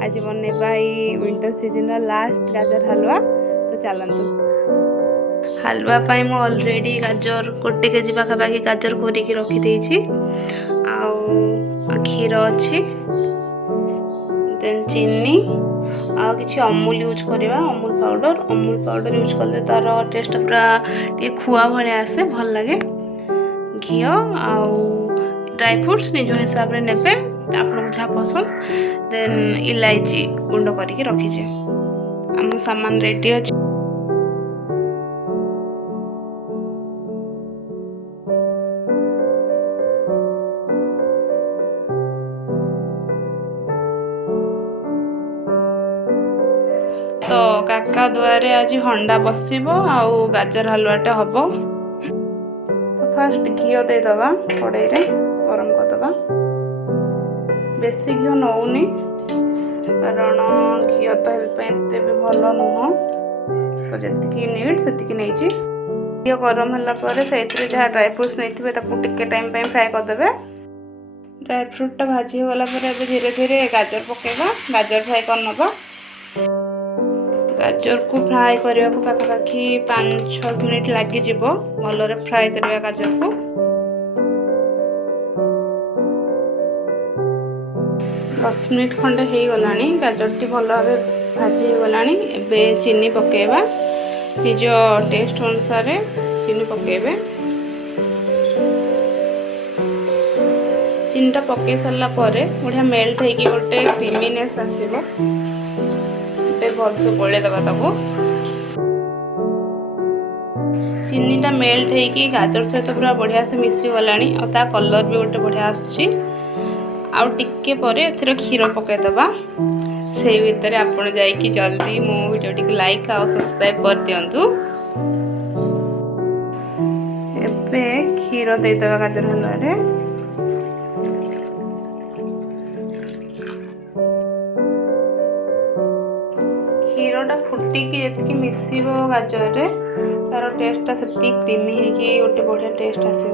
आज बनैबा winter season last गाजर हलवा। तो चलतु हलवा पाई मु ऑलरेडी गाजर 1 केजी पाखापाखि गाजर कोरिकी रखी क्षीर अच्छी देन चीनी आ किसी अमूल यूज करवा अमूल पाउडर यूज कले तार टेस्ट पूरा टे खुआ भाया आसे भल लगे घी आउ ड्राई फ्रूट्स निज हिसाब से नेबे आपको जहाँ पसंद देन इलायची गुंड करके रखीचे आम सामान रेडी अच्छे। तो काका द्वारे आज हंडा बसब आउ गाजर हलवाटा हम। तो फास्ट घी देदबा कड़ाई रे गरम करदबा बेसी घी नौनी कारण घी तो हेल्थ एत भी भल नुह तो जी नीड से नहीं घी गरम है से ड्राई फ्रूट्स नहीं टे टाइम फ्राए करदे। ड्राई फ्रूटा भाजी गला धीरे धीरे गाजर पकेबा गाजर फ्राए कर गाजर को फ्राए करने को पाखापाखि 5-6 मिनिट लगे भलरे फ्राए करवा गाजर को 10 मिनिट खंडे हो गला गाजर टी भल भाव भाजी हो गला। एबे चीनी पकेबा निज टेस्ट अनुसार चीनी पकेबे चीनीटा पकई सारा बढ़िया मेल्ट होगी गोटे क्रीमीनेस आसो भलसे गोले दबा ताको चीनीटा मेल्ट होगी गाजर सहित पूरा बढ़िया से मिसी गला और कलर भी गोटे बढ़िया आसुची आउ टिके परे एथिर क्षीर पकईदबा से भितर आपण जाइकी जल्दी मो वीडियो टी लाइक आउ सब्सक्राइब कर दियंतु। एबे क्षीर देदबा गाजर हलवा रे क्षीरटा फुटिकी ये मिसब गाजर रे तार टेस्टा से क्रीमी होगी गोटे बढ़िया टेस्ट आसो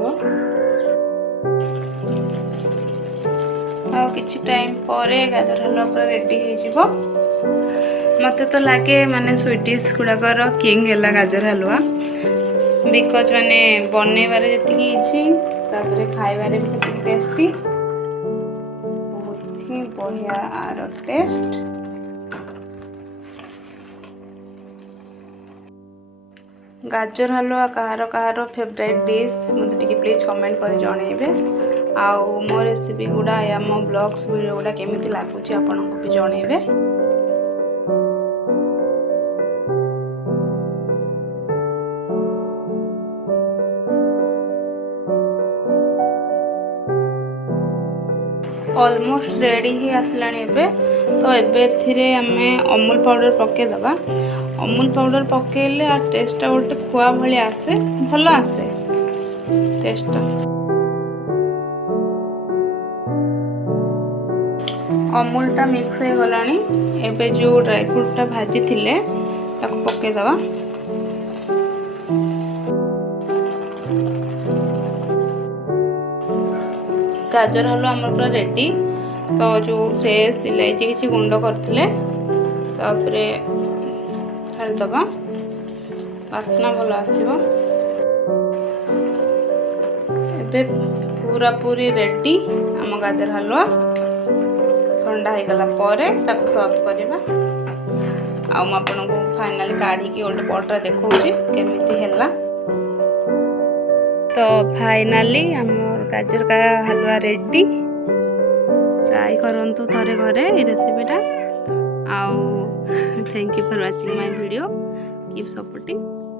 किछि टाइम पर गाजर हलवा पूरा रेडी हो मत तो लगे माने स्वीटिश गुड़ाकर किंग है गाजर हलवा बिकज माने बनैबार जी इजी तापर खाइबार भी से टेस्टी बहुत ही बढ़िया आर टेस्ट। गाजर हलवा कहार कहार फेवरेट डिश मुझे प्लीज कमेंट कर जनइबे आउ मो रेसिपी गुड़ा या मो ब्लॉग्स वीडियो गुड़ा केमिति लागुची आपन को भी जनइबे। ऑलमोस्ट रेडी ही आसलानी एबे तो एबे एथिरे आमे अमूल पाउडर पके दबा अमूल पाउडर पकेले आ टेस्टा गोटे खुआ भाई आसे भल आसे टेस्टा अमूलटा मिक्स हो गला एबे जो ड्राई फ्रूटटा भाजी थिले ताको पके दबा गाजर हलवा आमर पूरा रेडी। तो जो फ्रेश इलायची किसी गुंड करथिले तापरे ढालिदबा बास्ना भल आसो एबे पूरा पूरी रेडी आम गाजर हलवा ठंडा हो गला परे ताको सर्व करबा आपन को फाइनली काढ़ी गोटे पटरा देखौची केमिति हैला। तो फाइनली आमर गाजर का हलवा रेडी ट्राई करंतु थरे घरे ए रेसिपीटा आउ thank you for watching my video keep supporting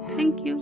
thank you.